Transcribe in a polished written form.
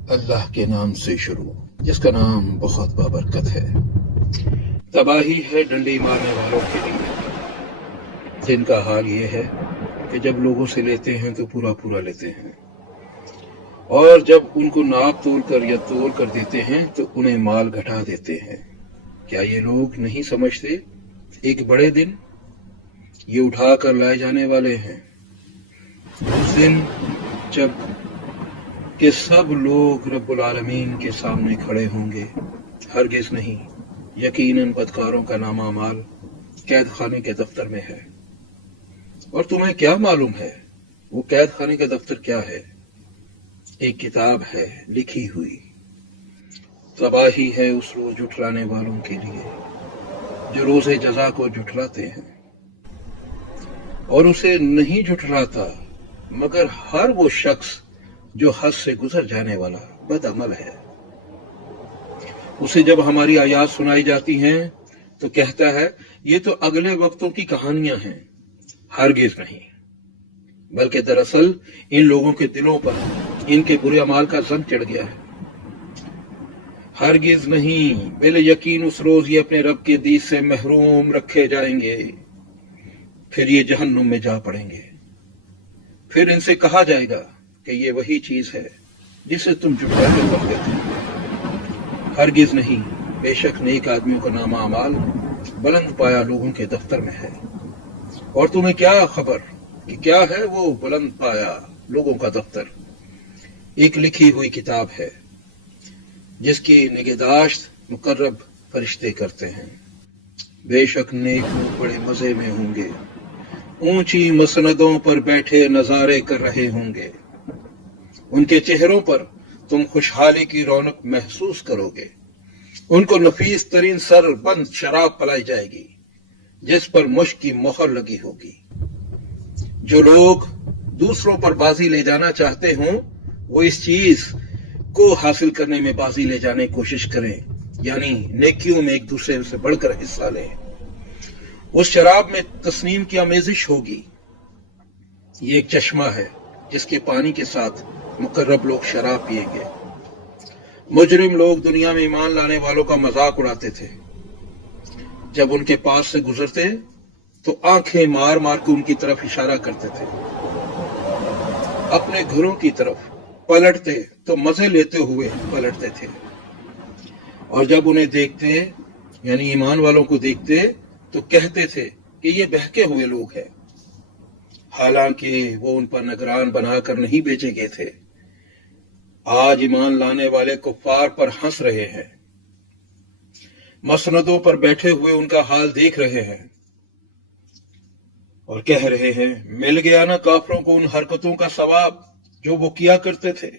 अल्लाह के नाम से शुरू, जिसका नाम बहुत बाबरकत है। तबाही है डंडी मारने वालों के लिए, जिनका हाल ये है कि जब लोगों से लेते हैं तो पूरा पूरा लेते हैं, और जब उनको नाप तोल कर या तोल कर देते हैं तो उन्हें माल घटा देते हैं। क्या ये लोग नहीं समझते एक बड़े दिन ये उठा कर लाए जाने वाले हैं, उस दिन जब कि सब लोग रब्बुल आलमीन के सामने खड़े होंगे? हरगिज नहीं, यकीनन बदकारों का नामा माल कैद खाने के दफ्तर में है। और तुम्हें क्या मालूम है वो कैद खाने का दफ्तर क्या है? एक किताब है लिखी हुई। तबाही है उस रोज जुठलाने वालों के लिए जो रोजे जजा को जुठलाते हैं, और उसे नहीं जुठलाता मगर हर वो शख्स जो हद से गुजर जाने वाला बदअमल है। उसे जब हमारी आयात सुनाई जाती हैं तो कहता है ये तो अगले वक्तों की कहानियां हैं। हरगिज नहीं, बल्कि दरअसल इन लोगों के दिलों पर इनके बुरे अमाल का जंग चढ़ गया है। हरगिज नहीं, बिल यकीन उस रोज ये अपने रब के दीद से महरूम रखे जाएंगे, फिर ये जहन्नुम में जा पड़ेंगे। फिर इनसे कहा जाएगा कि ये वही चीज है जिसे तुम जुटाते करते थे। हरगिज नहीं, बेशक नेक आदमियों का नामा अमाल बुलंद पाया लोगों के दफ्तर में है। और तुम्हें क्या खबर कि क्या है वो बुलंद पाया लोगों का दफ्तर? एक लिखी हुई किताब है जिसकी निगहदाश्त मुकर्रब फरिश्ते करते हैं। बेशक नेक लोग बड़े मजे में होंगे, ऊंची मसनदों पर बैठे नजारे कर रहे होंगे। उनके चेहरों पर तुम खुशहाली की रौनक महसूस करोगे। उनको नफीस तरीन सरबंद शराब पिलाई जाएगी जिस पर मुश्क की मोहर लगी होगी। जो लोग दूसरों पर बाजी ले जाना चाहते हों वो इस चीज को हासिल करने में बाजी ले जाने की कोशिश करें, यानी नेकियों में एक दूसरे से बढ़कर हिस्सा लें। उस शराब में तस्नीम की आमेजिश होगी। ये एक चश्मा है जिसके पानी के साथ मुकर्रब लोग शराब पिएंगे। मुजरिम लोग दुनिया में ईमान लाने वालों का मजाक उड़ाते थे। जब उनके पास से गुजरते तो आंखें मार मार के उनकी तरफ इशारा करते थे। अपने घरों की तरफ पलटते तो मजे लेते हुए पलटते थे, और जब उन्हें देखते यानी ईमान वालों को देखते तो कहते थे कि ये बहके हुए लोग हैं। हालांकि वो उन पर निगरान बनाकर नहीं भेजे गए थे। आज ईमान लाने वाले कुफ्फार पर हंस रहे हैं, मसनदों पर बैठे हुए उनका हाल देख रहे हैं और कह रहे हैं मिल गया ना काफरों को उन हरकतों का सवाब जो वो किया करते थे।